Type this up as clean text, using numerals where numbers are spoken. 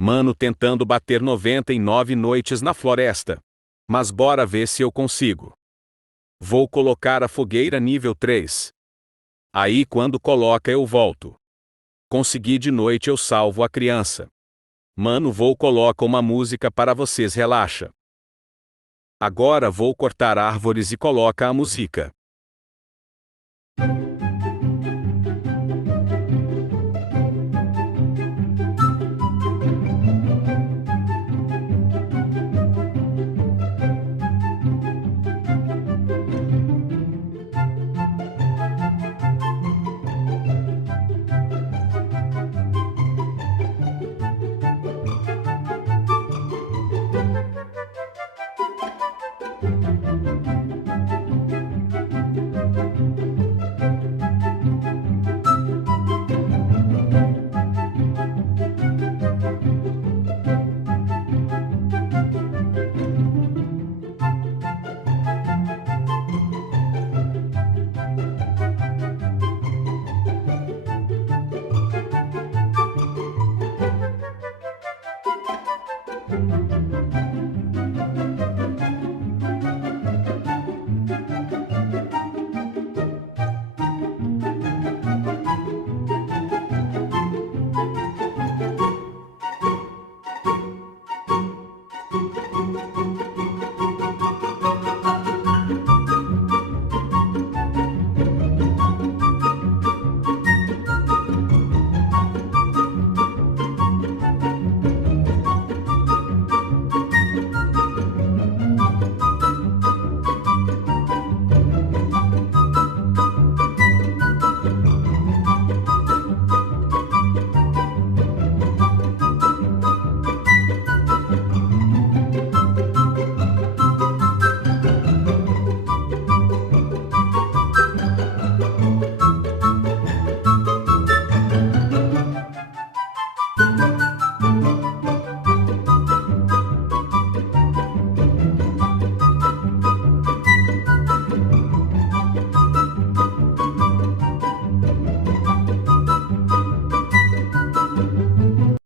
Mano, tentando bater 99 noites na floresta. Mas bora ver se eu consigo. Vou colocar a fogueira nível 3. Aí quando coloca eu volto. Consegui, de noite eu salvo a criança. Mano, vou colocar uma música para vocês, relaxa. Agora vou cortar árvores e coloca a música.